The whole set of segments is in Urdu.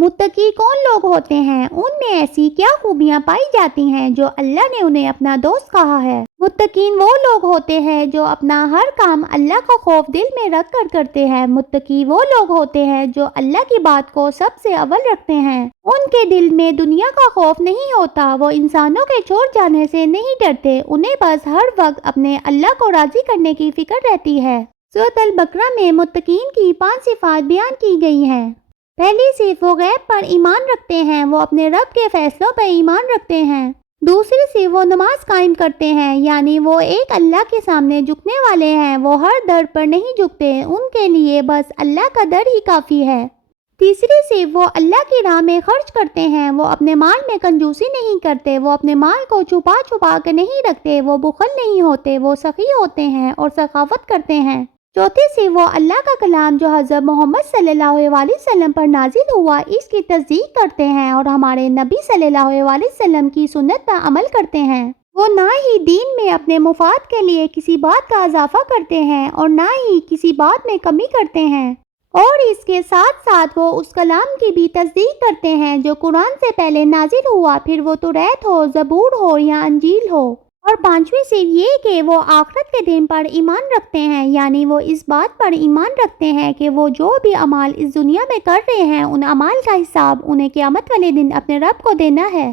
متقی کون لوگ ہوتے ہیں؟ ان میں ایسی کیا خوبیاں پائی جاتی ہیں جو اللہ نے انہیں اپنا دوست کہا ہے؟ متقین وہ لوگ ہوتے ہیں جو اپنا ہر کام اللہ کا خوف دل میں رکھ کر کرتے ہیں۔ متقی وہ لوگ ہوتے ہیں جو اللہ کی بات کو سب سے اول رکھتے ہیں۔ ان کے دل میں دنیا کا خوف نہیں ہوتا، وہ انسانوں کے چھوڑ جانے سے نہیں ڈرتے، انہیں بس ہر وقت اپنے اللہ کو راضی کرنے کی فکر رہتی ہے۔ سورۃ البقرہ میں متقین کی 5 صفات بیان کی گئی ہیں۔ پہلی صرف وہ غیب پر ایمان رکھتے ہیں، وہ اپنے رب کے فیصلوں پر ایمان رکھتے ہیں۔ دوسری صرف وہ نماز قائم کرتے ہیں، یعنی وہ ایک اللہ کے سامنے جھکنے والے ہیں، وہ ہر در پر نہیں جھکتے، ان کے لیے بس اللہ کا در ہی کافی ہے۔ تیسری صرف وہ اللہ کی راہ میں خرچ کرتے ہیں، وہ اپنے مال میں کنجوسی نہیں کرتے، وہ اپنے مال کو چھپا چھپا کے نہیں رکھتے، وہ بخل نہیں ہوتے، وہ سخی ہوتے ہیں اور سخاوت کرتے ہیں۔ چوتھی صرف وہ اللہ کا کلام جو حضرت محمد صلی اللہ علیہ وسلم پر نازل ہوا اس کی تصدیق کرتے ہیں اور ہمارے نبی صلی اللہ علیہ وسلم کی سنت پر عمل کرتے ہیں۔ وہ نہ ہی دین میں اپنے مفاد کے لیے کسی بات کا اضافہ کرتے ہیں اور نہ ہی کسی بات میں کمی کرتے ہیں، اور اس کے ساتھ ساتھ وہ اس کلام کی بھی تصدیق کرتے ہیں جو قرآن سے پہلے نازل ہوا، پھر وہ توریت ہو، زبور ہو یا انجیل ہو۔ اور پانچویں صرف یہ کہ وہ آخرت کے دن پر ایمان رکھتے ہیں، یعنی وہ اس بات پر ایمان رکھتے ہیں کہ وہ جو بھی اعمال اس دنیا میں کر رہے ہیں ان اعمال کا حساب انہیں قیامت والے دن اپنے رب کو دینا ہے،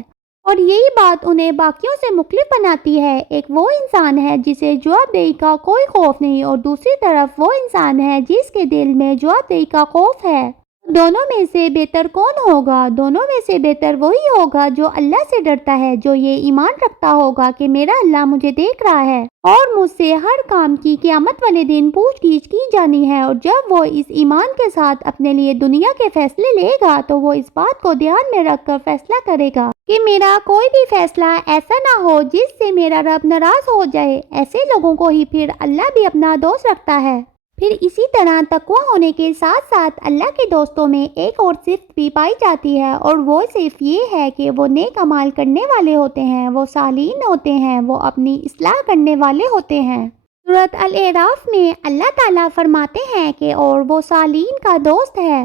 اور یہی بات انہیں باقیوں سے مختلف بناتی ہے۔ ایک وہ انسان ہے جسے جواب دہی کا کوئی خوف نہیں، اور دوسری طرف وہ انسان ہے جس کے دل میں جواب دہی کا خوف ہے۔ دونوں میں سے بہتر کون ہوگا؟ دونوں میں سے بہتر وہی ہوگا جو اللہ سے ڈرتا ہے، جو یہ ایمان رکھتا ہوگا کہ میرا اللہ مجھے دیکھ رہا ہے اور مجھ سے ہر کام کی قیامت والے دن پوچھ گچھ کی جانی ہے۔ اور جب وہ اس ایمان کے ساتھ اپنے لیے دنیا کے فیصلے لے گا تو وہ اس بات کو دھیان میں رکھ کر فیصلہ کرے گا کہ میرا کوئی بھی فیصلہ ایسا نہ ہو جس سے میرا رب ناراض ہو جائے۔ ایسے لوگوں کو ہی پھر اللہ بھی اپنا دوست رکھتا ہے۔ پھر اسی طرح تقویٰ ہونے کے ساتھ ساتھ اللہ کے دوستوں میں ایک اور صفت بھی پائی جاتی ہے، اور وہ صرف یہ ہے کہ وہ نیک اعمال کرنے والے ہوتے ہیں، وہ صالحین ہوتے ہیں، وہ اپنی اصلاح کرنے والے ہوتے ہیں۔ سورۃ الاعراف میں اللہ تعالیٰ فرماتے ہیں کہ اور وہ صالحین کا دوست ہے۔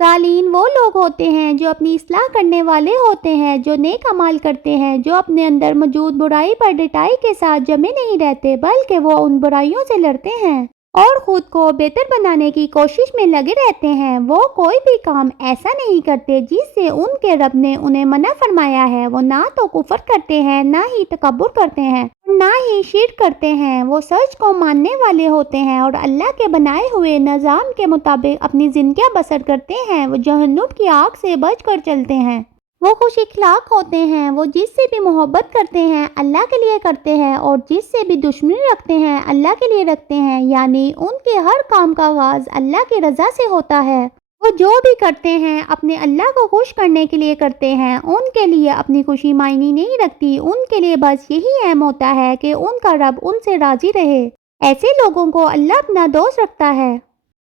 صالحین وہ لوگ ہوتے ہیں جو اپنی اصلاح کرنے والے ہوتے ہیں، جو نیک اعمال کرتے ہیں، جو اپنے اندر موجود برائی پر ڈٹائی کے ساتھ جمے نہیں رہتے بلکہ وہ ان برائیوں سے لڑتے ہیں اور خود کو بہتر بنانے کی کوشش میں لگے رہتے ہیں۔ وہ کوئی بھی کام ایسا نہیں کرتے جس سے ان کے رب نے انہیں منع فرمایا ہے۔ وہ نہ تو کفر کرتے ہیں، نہ ہی تکبر کرتے ہیں، نہ ہی شرک کرتے ہیں۔ وہ سچ کو ماننے والے ہوتے ہیں اور اللہ کے بنائے ہوئے نظام کے مطابق اپنی زندگیاں بسر کرتے ہیں۔ وہ جہنم کی آگ سے بچ کر چلتے ہیں۔ وہ خوش اخلاق ہوتے ہیں، وہ جس سے بھی محبت کرتے ہیں اللہ کے لیے کرتے ہیں، اور جس سے بھی دشمنی رکھتے ہیں اللہ کے لیے رکھتے ہیں، یعنی ان کے ہر کام کا آغاز اللہ کی رضا سے ہوتا ہے۔ وہ جو بھی کرتے ہیں اپنے اللہ کو خوش کرنے کے لیے کرتے ہیں، ان کے لیے اپنی خوشی معنی نہیں رکھتی، ان کے لیے بس یہی اہم ہوتا ہے کہ ان کا رب ان سے راضی رہے۔ ایسے لوگوں کو اللہ اپنا دوست رکھتا ہے۔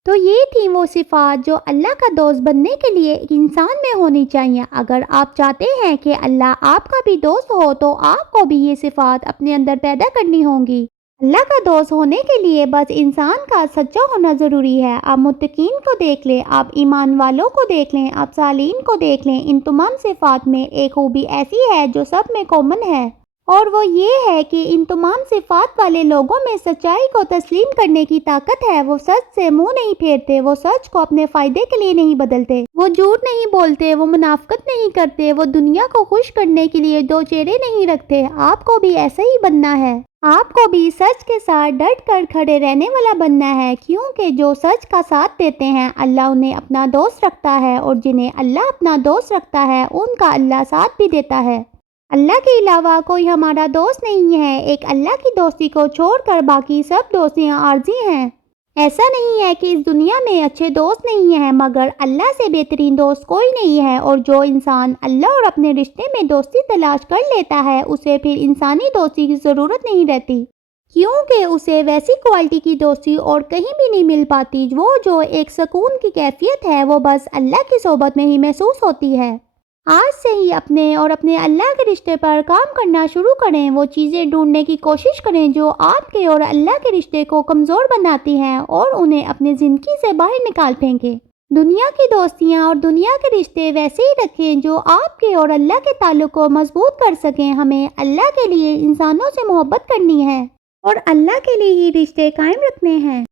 تو یہ تھی وہ صفات جو اللہ کا دوست بننے کے لیے ایک انسان میں ہونی چاہیے۔ اگر آپ چاہتے ہیں کہ اللہ آپ کا بھی دوست ہو تو آپ کو بھی یہ صفات اپنے اندر پیدا کرنی ہوں گی۔ اللہ کا دوست ہونے کے لیے بس انسان کا سچا ہونا ضروری ہے۔ آپ متقین کو دیکھ لیں، آپ ایمان والوں کو دیکھ لیں، آپ صالحین کو دیکھ لیں، ان تمام صفات میں ایک خوبی ایسی ہے جو سب میں کامن ہے، اور وہ یہ ہے کہ ان تمام صفات والے لوگوں میں سچائی کو تسلیم کرنے کی طاقت ہے۔ وہ سچ سے منہ نہیں پھیرتے، وہ سچ کو اپنے فائدے کے لیے نہیں بدلتے، وہ جھوٹ نہیں بولتے، وہ منافقت نہیں کرتے، وہ دنیا کو خوش کرنے کے لیے دو چہرے نہیں رکھتے۔ آپ کو بھی ایسا ہی بننا ہے۔ آپ کو بھی سچ کے ساتھ ڈٹ کر کھڑے رہنے والا بننا ہے، کیونکہ جو سچ کا ساتھ دیتے ہیں اللہ انہیں اپنا دوست رکھتا ہے، اور جنہیں اللہ اپنا دوست رکھتا ہے ان کا اللہ ساتھ بھی دیتا ہے۔ اللہ کے علاوہ کوئی ہمارا دوست نہیں ہے۔ ایک اللہ کی دوستی کو چھوڑ کر باقی سب دوستیاں عارضی ہیں۔ ایسا نہیں ہے کہ اس دنیا میں اچھے دوست نہیں ہیں، مگر اللہ سے بہترین دوست کوئی نہیں ہے، اور جو انسان اللہ اور اپنے رشتے میں دوستی تلاش کر لیتا ہے اسے پھر انسانی دوستی کی ضرورت نہیں رہتی، کیونکہ اسے ویسی کوالٹی کی دوستی اور کہیں بھی نہیں مل پاتی۔ وہ جو ایک سکون کی کیفیت ہے وہ بس اللہ کی صحبت میں ہی محسوس ہوتی ہے۔ آج سے ہی اپنے اور اپنے اللہ کے رشتے پر کام کرنا شروع کریں۔ وہ چیزیں ڈھونڈنے کی کوشش کریں جو آپ کے اور اللہ کے رشتے کو کمزور بناتی ہیں اور انہیں اپنی زندگی سے باہر نکال پھینکیں۔ دنیا کی دوستیاں اور دنیا کے رشتے ویسے ہی رکھیں جو آپ کے اور اللہ کے تعلق کو مضبوط کر سکیں۔ ہمیں اللہ کے لیے انسانوں سے محبت کرنی ہے اور اللہ کے لیے ہی رشتے قائم رکھنے ہیں۔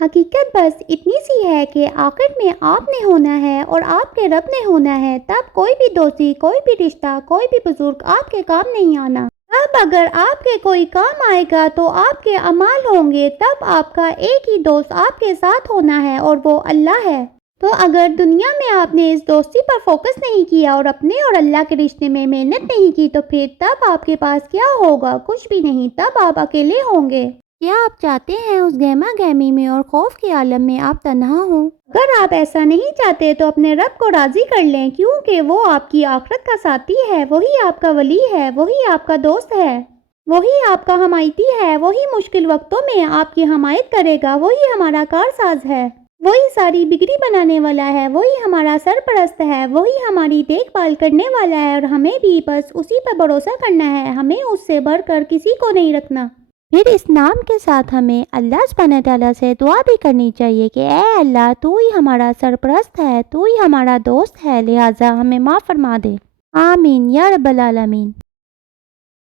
حقیقت بس اتنی سی ہے کہ آخر میں آپ نے ہونا ہے اور آپ کے رب نے ہونا ہے، تب کوئی بھی دوستی، کوئی بھی رشتہ، کوئی بھی بزرگ آپ کے کام نہیں آنا۔ اب اگر آپ کے کوئی کام آئے گا تو آپ کے اعمال ہوں گے، تب آپ کا ایک ہی دوست آپ کے ساتھ ہونا ہے اور وہ اللہ ہے۔ تو اگر دنیا میں آپ نے اس دوستی پر فوکس نہیں کیا اور اپنے اور اللہ کے رشتے میں محنت نہیں کی تو پھر تب آپ کے پاس کیا ہوگا؟ کچھ بھی نہیں، تب آپ اکیلے ہوں گے۔ کیا آپ چاہتے ہیں اس گہما گہمی میں اور خوف کے عالم میں آپ تنہا ہوں؟ اگر آپ ایسا نہیں چاہتے تو اپنے رب کو راضی کر لیں، کیونکہ وہ آپ کی آخرت کا ساتھی ہے، وہی آپ کا ولی ہے، وہی آپ کا دوست ہے، وہی آپ کا حمایتی ہے، وہی مشکل وقتوں میں آپ کی حمایت کرے گا، وہی ہمارا کارساز ہے، وہی ساری بگڑی بنانے والا ہے، وہی ہمارا سرپرست ہے، وہی ہماری دیکھ بھال کرنے والا ہے، اور ہمیں بھی بس اسی پر بھروسہ کرنا ہے، ہمیں اس سے بڑھ کر کسی کو نہیں رکھنا۔ پھر اس نام کے ساتھ ہمیں اللہ سبحانہ تعالیٰ سے دعا بھی کرنی چاہیے کہ اے اللہ، تو ہی ہمارا سرپرست ہے، تو ہی ہمارا دوست ہے، لہٰذا ہمیں معاف فرما دے۔ آمین یا رب العالمین۔